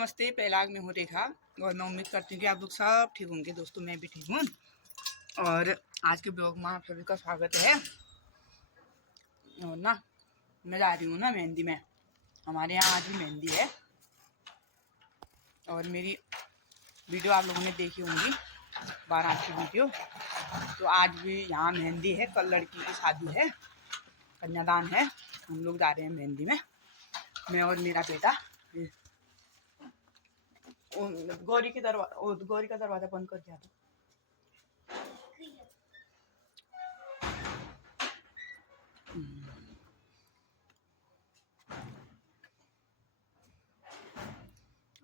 नमस्ते। पहलाग में हूँ रेखा और मैं उम्मीद करती हूँ कि आप लोग सब ठीक होंगे। दोस्तों मैं भी ठीक हूँ और आज के ब्लॉग में आप सभी का स्वागत है। और ना मैं जा रही हूँ ना मेहंदी में। हमारे यहाँ आज भी मेहंदी है और मेरी वीडियो आप लोगों ने देखी होंगी, बारात की वीडियो। तो आज भी यहाँ मेहंदी है, कल लड़की की शादी है, कन्यादान है। हम लोग जा रहे हैं मेहंदी में, मैं और मेरा बेटा। गौरी का दरवाजा बंद कर दिया था।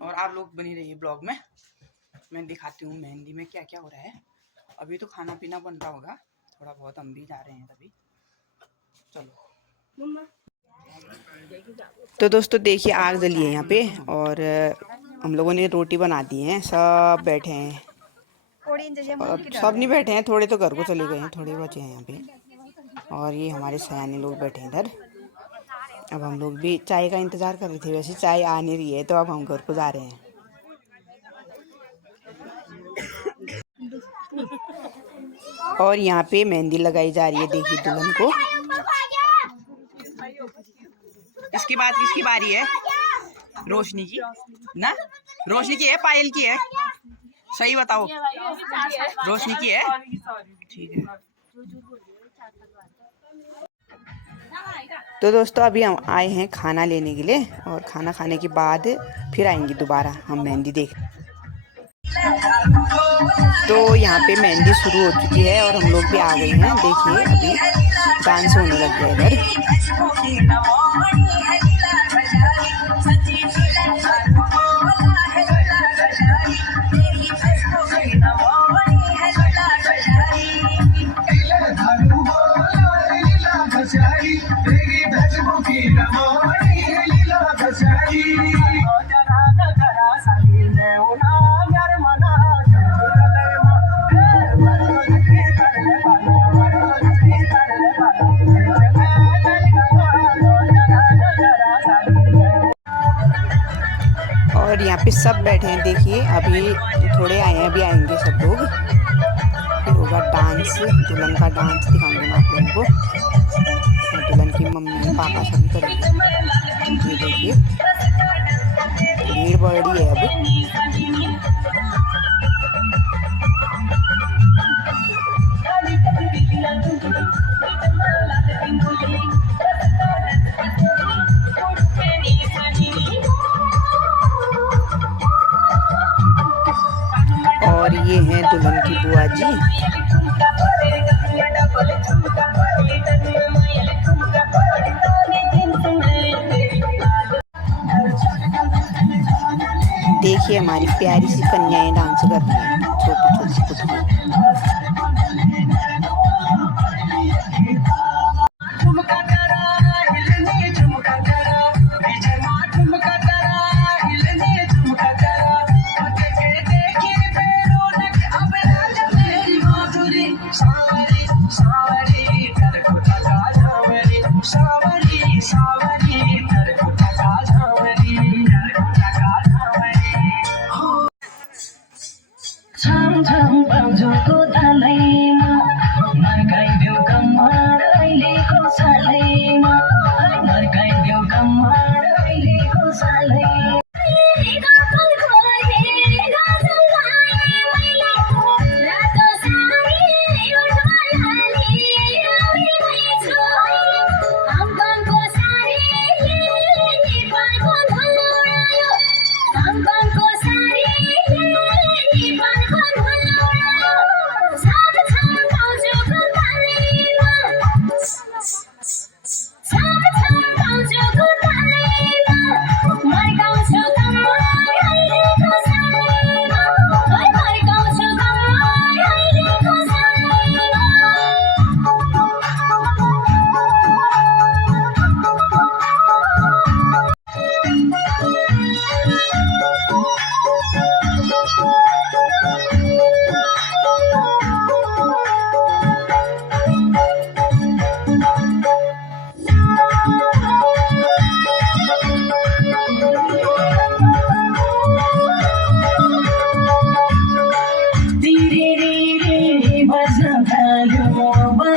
और आप लोग बनी रहिए ब्लॉग में, मैं दिखाती हूँ मेहंदी में क्या क्या हो रहा है। अभी तो खाना पीना बन रहा होगा, थोड़ा बहुत हम भी जा रहे हैं तभी। चलो। तो दोस्तों देखिए आग जली है यहाँ पे और हम लोगों ने रोटी बना दी है। सब बैठे हैं, सब नहीं बैठे हैं, थोड़े तो घर को चले गए हैं, थोड़े बचे हैं यहाँ पे। और ये हमारे सयाने लोग बैठे हैं इधर। अब हम लोग भी चाय का इंतज़ार कर रहे थे, वैसे चाय आ नहीं रही है तो अब हम घर को जा रहे हैं। और यहाँ पे मेहंदी लगाई जा रही है, देखिए दुल्हन को। इसके बाद किसकी बारी है? रोशनी की ना? रोशनी की है, पायल की है? सही बताओ। रोशनी की है, ठीक है। तो दोस्तों अभी हम आए हैं खाना लेने के लिए और खाना खाने के बाद फिर आएंगे दोबारा हम मेहंदी देख। तो यहाँ पे मेहंदी शुरू हो चुकी है और हम लोग भी आ गए हैं। देखिए अभी डांस होने लग गया इधर। और यहाँ पे सब बैठे हैं, देखिए अभी थोड़े आए हैं, अभी आएंगे सब लोग। फिर होगा डांस, दुल्हन का डांस दिखाऊंगी मैं आप लोगों को। दुल्हन की मम्मी पापा सभी करेंगे। ये देखिए भीड़ बढ़ रही है अब। और ये हैं दुल्हन की बुआ जी। देखिए हमारी प्यारी सी कन्याएं डांस कर रही हैं, छोटी छोटी पुतली।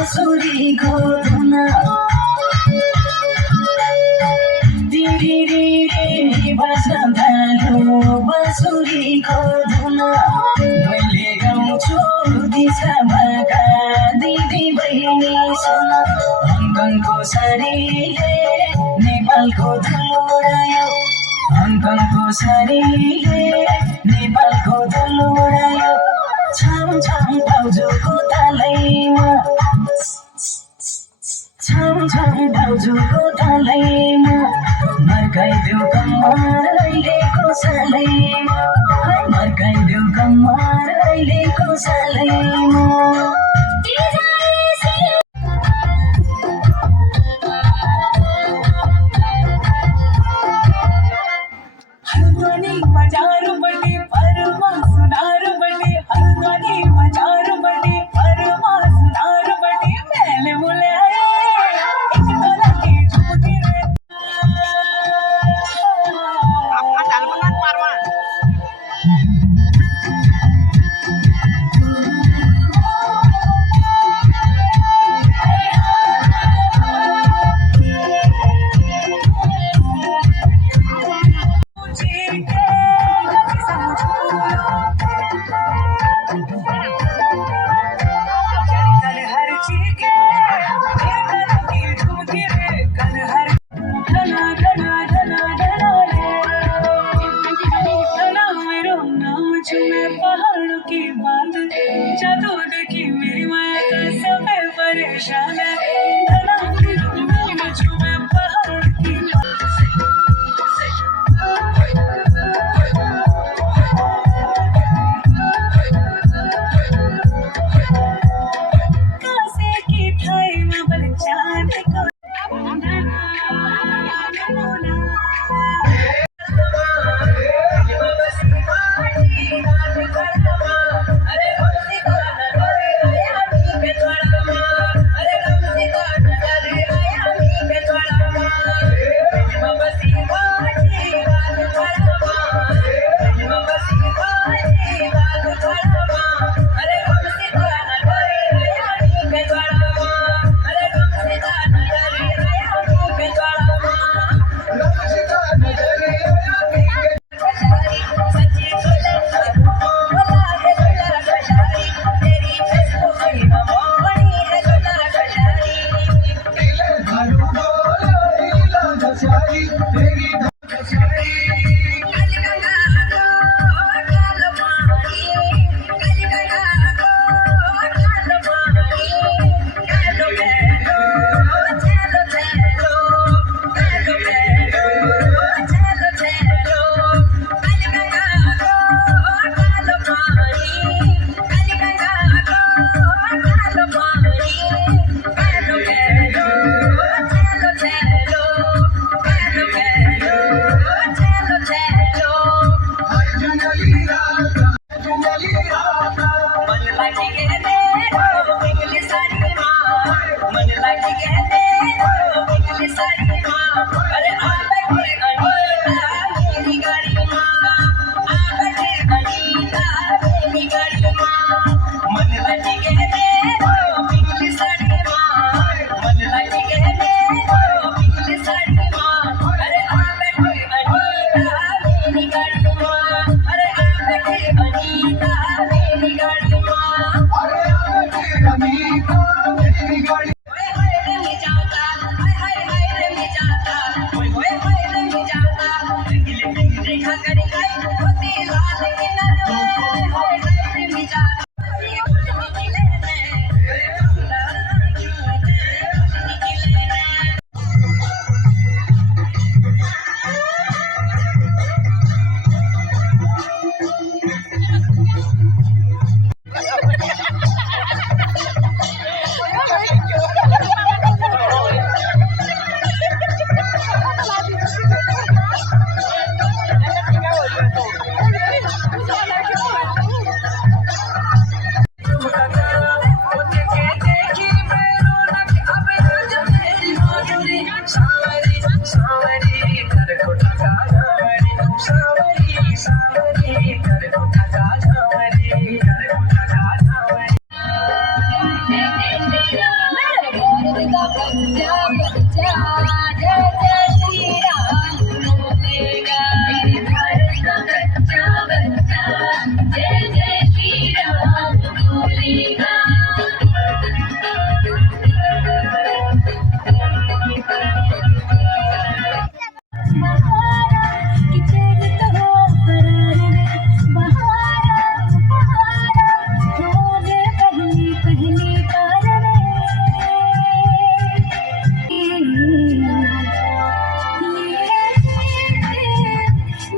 बाँसुरीको धुन दिरी बाँच्न थाल्यो बाँसुरीको धुन मैले गाउँछु दिशामाका दिदी बहिनी सुन हङकङको सारीले नेपालको धुलो उडायो हङकङको सारीले नेपालको धुलो उडायो छम छम भाउजूको तालैमा छम छम भाउजूको तालैमा मर्काइदेऊ कम्मर अहिलेको सालैमा मर्काइदेऊ कम्मर अहिलेको सालैमा हल्द्वानी बजारू बटे परमा सुनारू बटे हल्द्वानी बजारू बटे परमा सुनारू बटे मैले बोले एक तोला की झूठी रे आपका डालबनान पारवा पहाड़ों की बात जादू देखी मेरी माया का सब परेशान है पहाड़ की कासे की थाई में बलचान को का बच्चा बच्चा जय जय श्री राम बोलेगा। मेरे भारत का बच्चा बच्चा जय जय श्री राम बोलेगा। बहारा कि चैन तो हो फरार में, बहारा बहारा हो गए पहली पहली बार में।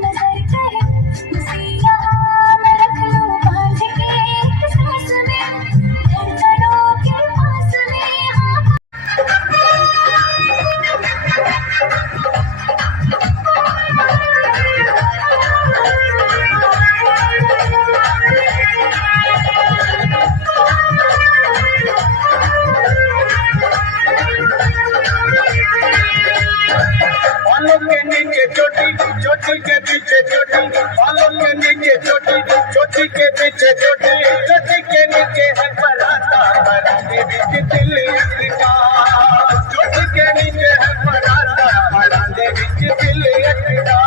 नजर करे उसी यहाँ मैं रख लूं बांध के एक सांस में, धड़कनों के पास में हाँ। बालों के नीचे चोटी, चोटी के पीछे चोटी, बालों के नीचे चोटी, चोटी के पीछे चोटी, चोटी के नीचे है पराठा, पराठे बीच दिल्ली का। चोटी के नीचे है पराठा, पराठे बीच दिल्ली का।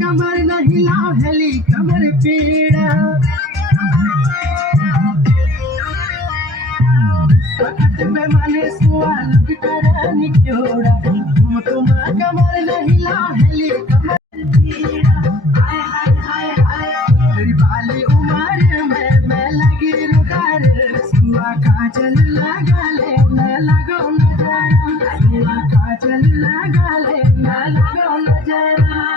कमर नहीं लाहली कमर पीड़ा वक्त में माने सवाल बिकरानी क्योड़ा तुम कमर नहीं लाहली कमर पीड़ा हाय हाय हाय हाय तेरी बाली उम्र में मैं लगी रुकार सुआ काजल लगा ले मैं लगो नजारा सुआ काजल लगा ले मैं लगो नजारा